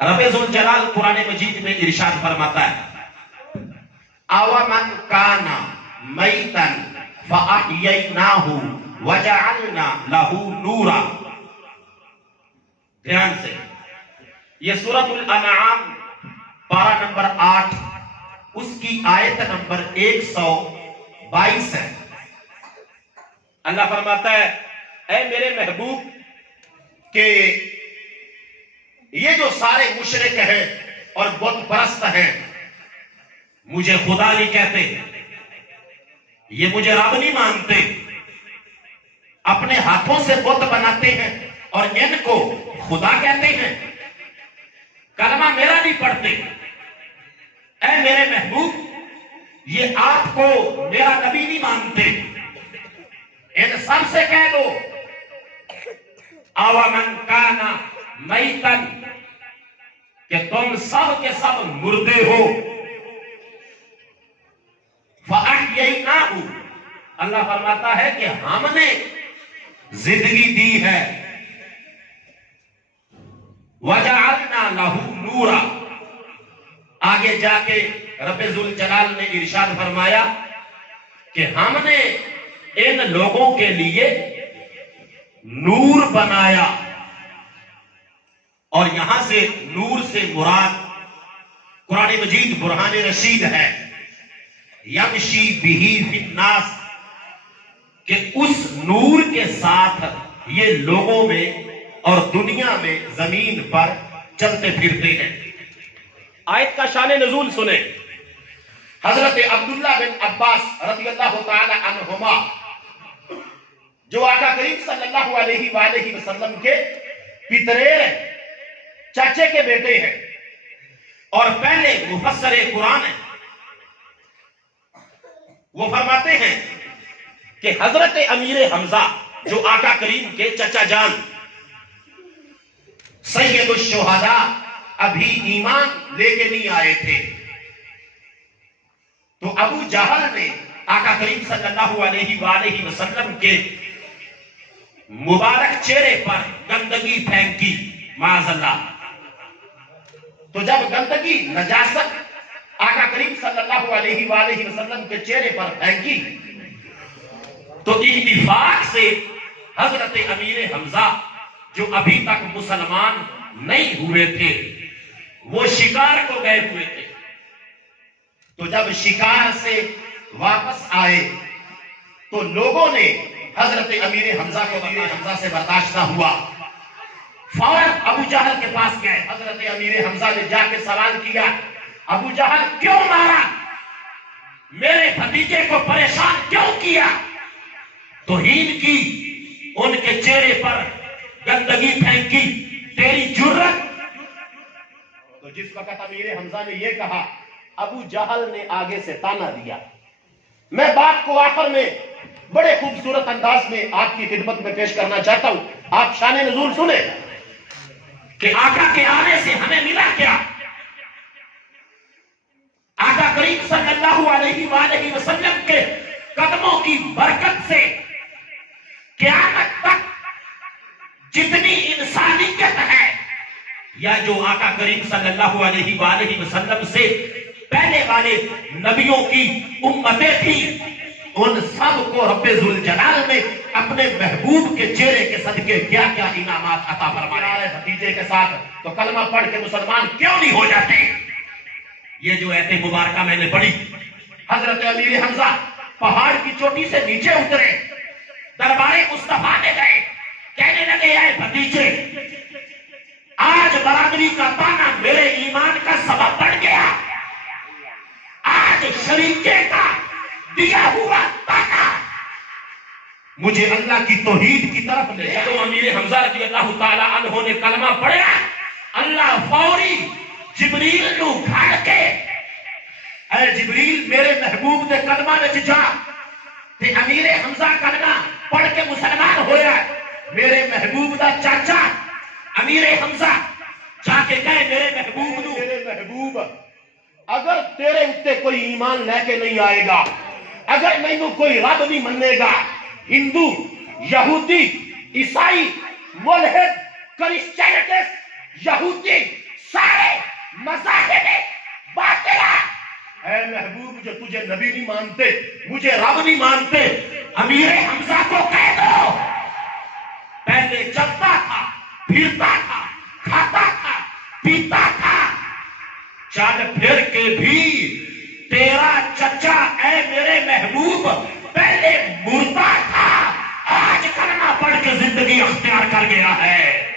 رب ذوالجلال قرآن مجید میں ارشاد فرماتا ہے اَوَمَنْ كَانَ مَيْتًا فَأَحْيَيْنَاهُ وَجَعَلْنَا لَهُ نُورًا. دھیان سے یہ سورۃ الانعام پارہ نمبر 8 اس کی آیت نمبر 122 ہے. اللہ فرماتا ہے اے میرے محبوب کہ یہ جو سارے مشرک ہیں اور بت پرست ہیں مجھے خدا نہیں کہتے، یہ مجھے رب نہیں مانتے، اپنے ہاتھوں سے بت بناتے ہیں اور ان کو خدا کہتے ہیں، کلمہ میرا نہیں پڑھتے. اے میرے محبوب یہ آپ کو میرا نبی نہیں مانتے، ان سب سے کہہ دو اَوَمَنْ كَانَ مَيْتًا کہ تم سب کے سب مردے ہو. فَأَحْيَيْنَاهُ اللہ فرماتا ہے کہ ہم نے زندگی دی ہے. وَجَعَلْنَا لَهُ نُورًا آگے جا کے رب ذوالجلال نے ارشاد فرمایا کہ ہم نے ان لوگوں کے لیے نور بنایا. اور یہاں سے نور سے مراد قرآن مجید برہان رشید ہے یمشی بہی فی الناس کہ اس نور کے ساتھ یہ لوگوں میں اور دنیا میں زمین پر چلتے پھرتے ہیں. آیت کا شان نزول سنیں. حضرت عبداللہ بن عباس رضی اللہ تعالی عنہما جو آقا کریم صلی اللہ علیہ وآلہ وسلم کے پتریر ہیں، چاچے کے بیٹے ہیں اور پہلے مفسر قرآن ہیں، وہ فرماتے ہیں کہ حضرت امیر حمزہ جو آقا کریم کے چچا جان سید الشہداء ابھی ایمان لے کے نہیں آئے تھے، تو ابو جہل نے آقا کریم صلی اللہ علیہ وآلہ وسلم کے مبارک چہرے پر گندگی پھینکی معاذ اللہ. تو جب گندگی نجاست آقا کریم صلی اللہ علیہ وآلہ وسلم کے چہرے پر پھینکی تو اتفاق سے حضرت امیر حمزہ جو ابھی تک مسلمان نہیں ہوئے تھے وہ شکار کو گئے ہوئے تھے. تو جب شکار سے واپس آئے تو لوگوں نے حضرت امیر حمزہ کو امیر حمزہ سے برداشت نہ ہوا، فوراً ابو جہل کے پاس گئے. حضرت امیر حمزہ نے جا کے سوال کیا ابو جہل کیوں مارا، میرے بھتیجے کو پریشان کیوں کیا، توہین کی، ان کے چہرے پر گندگی پھینکی، تیری جرت. تو جس وقت امیر حمزہ نے یہ کہا ابو جہل نے آگے سے تانا دیا. میں بات کو آخر میں بڑے خوبصورت انداز میں آپ کی خدمت میں پیش کرنا چاہتا ہوں. آپ شان نزول سنیں کہ آقا کے آنے سے ہمیں ملا کیا. آقا کریم صلی اللہ علیہ وآلہ وسلم کے قدموں کی برکت سے قیامت تک جتنی انسانیت ہے یا جو آقا کریم صلی اللہ علیہ وآلہ وسلم سے پہلے والے نبیوں کی امتیں تھیں، ان سب کو رب ذوالجلال نے اپنے محبوب کے چہرے کے صدقے کیا کیا انعامات عطا فرمائے. بھتیجے کے ساتھ تو کلمہ پڑھ کے مسلمان کیوں نہیں ہو جاتے. یہ جو ایت مبارکہ میں نے پڑھی، حضرت امیر حمزہ پہاڑ کی چوٹی سے نیچے اترے، دربار مصطفیٰ میں گئے، کہنے لگے اے بھتیجے آج برادری کا تانا میرے ایمان کا سبب بن گیا، آج شریکے کا دیا ہوا تانا مجھے اللہ کی توحید کی طرف لے جا. تو امیر حمزہ رضی اللہ تعالی عنہ نے کلمہ پڑھا، اللہ فوری جبریل نو گھڑ کے اے جبریل میرے محبوب دے کلمہ وچ جا. تے امیر حمزہ کلمہ پڑھ کے مسلمان ہویا. میرے محبوب دا چاچا امیر حمزہ جا کے کہے میرے محبوب نو، میرے محبوب اگر تیرے اتے کوئی ایمان لے کے نہیں آئے گا، اگر مینوں کوئی رب نہیں منے گا، ہندو، یہودی، عیسائی، ملحد، کرسچینٹس، یہودی سارے مذاہب باطلہ. اے محبوب جو تجھے نبی نہیں مانتے، مجھے رب نہیں مانتے، امیر حمزہ کو کہہ دو پہلے چلتا تھا، پھرتا تھا، کھاتا تھا، پیتا تھا، چل پھر کے بھی تیرا چچا اے میرے محبوب پہلے مردہ تھا، آج کلمہ پڑھ کے زندگی اختیار کر گیا ہے.